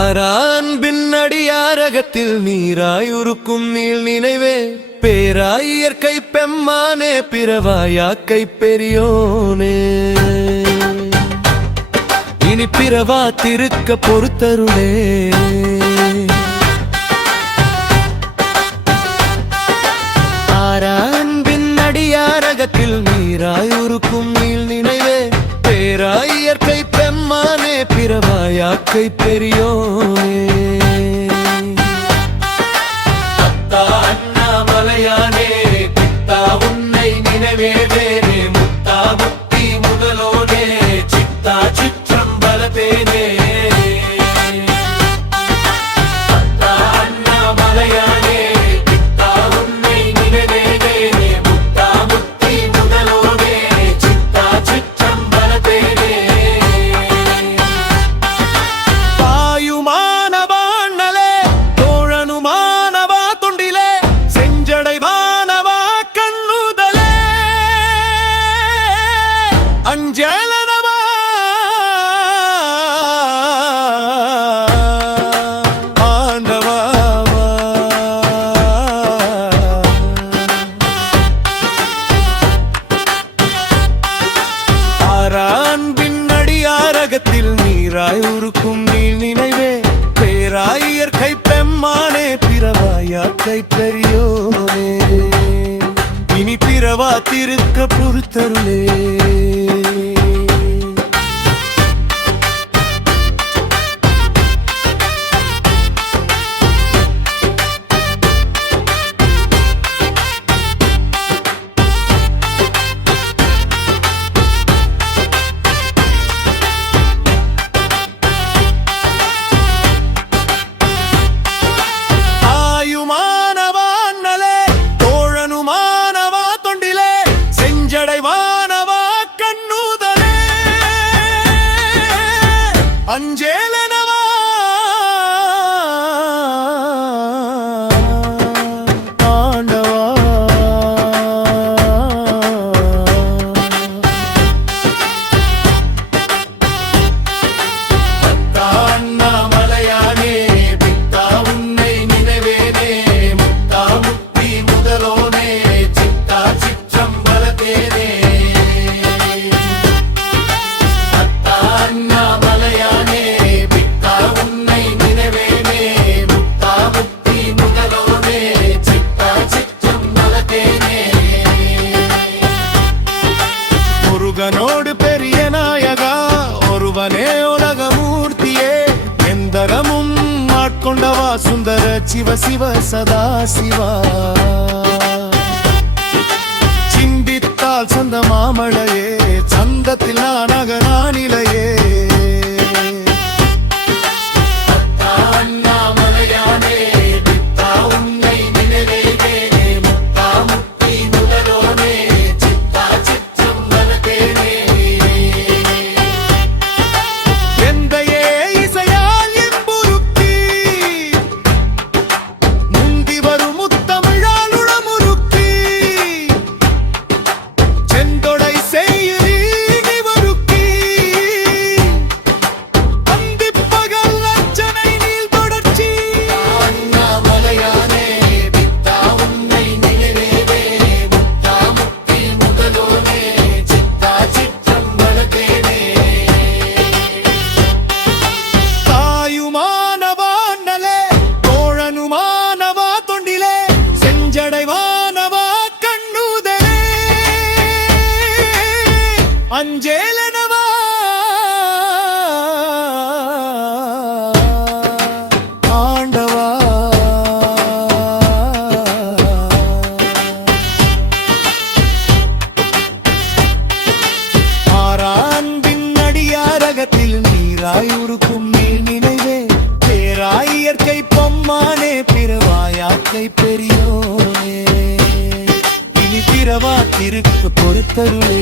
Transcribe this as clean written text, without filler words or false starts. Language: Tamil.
ஆரான்பின் அடியாரகத்தில் நீராயுருக்கும் நீள் நினைவே பேராய் இயற்கை பெம்மானே பிறவாயாக்கை பெரியோனே இனி பிறவா திருக்க பொறுத்தருளே ஆரான்பின் அடியாரகத்தில் நீராயுருக்கும் நீள் நினைவே பேராய் இயற்கை பெம்மானே பிறவாயாக்கை பெரியோனே அத்தா அண்ணாமலையானே பித்தா உன்னை நினைவேனே முத்தா முத்தி முதலோனே சித்தா சிற்றம்பலத்தேனே அத்தா அண்ணாமலையானே பித்தா உன்னை நினைவேனே முத்தா முத்தி முதலோனே சித்தா சிற்றம்பலத்தேனே பாயுமானவாண்ணலே தோழனுமானவா தொண்டிலே செஞ்சடைவானவா கண்ணுதலே அஞ்சலனவா ஆண்டவாவா ஆரான்பின் அடியாரகத்தில் நீராய் உருக்கும் நீள் நினைவே பேராய் இயற்கை பெம்மானே பிறவாயாக்கை பெரியோனே இனி பிறவா திருக்க பொறுத்தருளே ஆயுமானவாண்ணலே தோழனுமானவா தொண்டிலே செஞ்சடைவானவா கண்ணுதலே அஞ்சேலனவா ஆண்டவா அத்தா அண்ணாமலையானே பித்தா உன்னை நினைவேனே முத்தா முத்தி முதலோனே சித்தா சிற்றம்பலத்தேனே அத்தா அண்ணாமலையானே பித்தா உன்னை நினைவேனே முத்தா முத்தி முதலோனே சித்தா சிற்றம்பலத்தேனே முருகனோடு பெரிய நாயகா ஒருவனே உலகமூர்த்தியே எந்தரமும் ஆட்கொண்டவா சுந்தர சிவ சிவ சதா சிவா சிந்தித்தால் சந்த மாமழையே சந்தத்தில் நானாக நானிலையே அத்தா அண்ணாமலையானே பித்தா உன்னை நினைவேனே முத்தா முத்தி முதலோனே சித்தா சிற்றம்பலத்தேனே எந்தையே இசையால் எம்புருக்கி முந்தி வரும் முத்தமிழால் உளமுருக்கி செந்தொடை செய்யுறீகி வருக்கி அந்திப்பகல் அர்ச்சனை நீள் தொடர்ச்சி அண்ணாமலையானே பித்தா உன்னை நினைவேனே முத்தா முத்தி முதலோனே சித்தா சிற்றம்பலத்தேனே தாயுமானவாண்ணலே தோழனுமானவா தொண்டிலே செஞ்சடைவானவா கண்ணுதலே அஞ்சேலனவா ஆண்டவா ஆரான்பின் அடியாரகத்தில் நீராய் உருக்கும் நீள் நினைவே பேராய் இயற்கை பொம்மானே பிறவாயாக்கை பெரியோனே இனி பிறவா திருக்க பொறுத்தருளே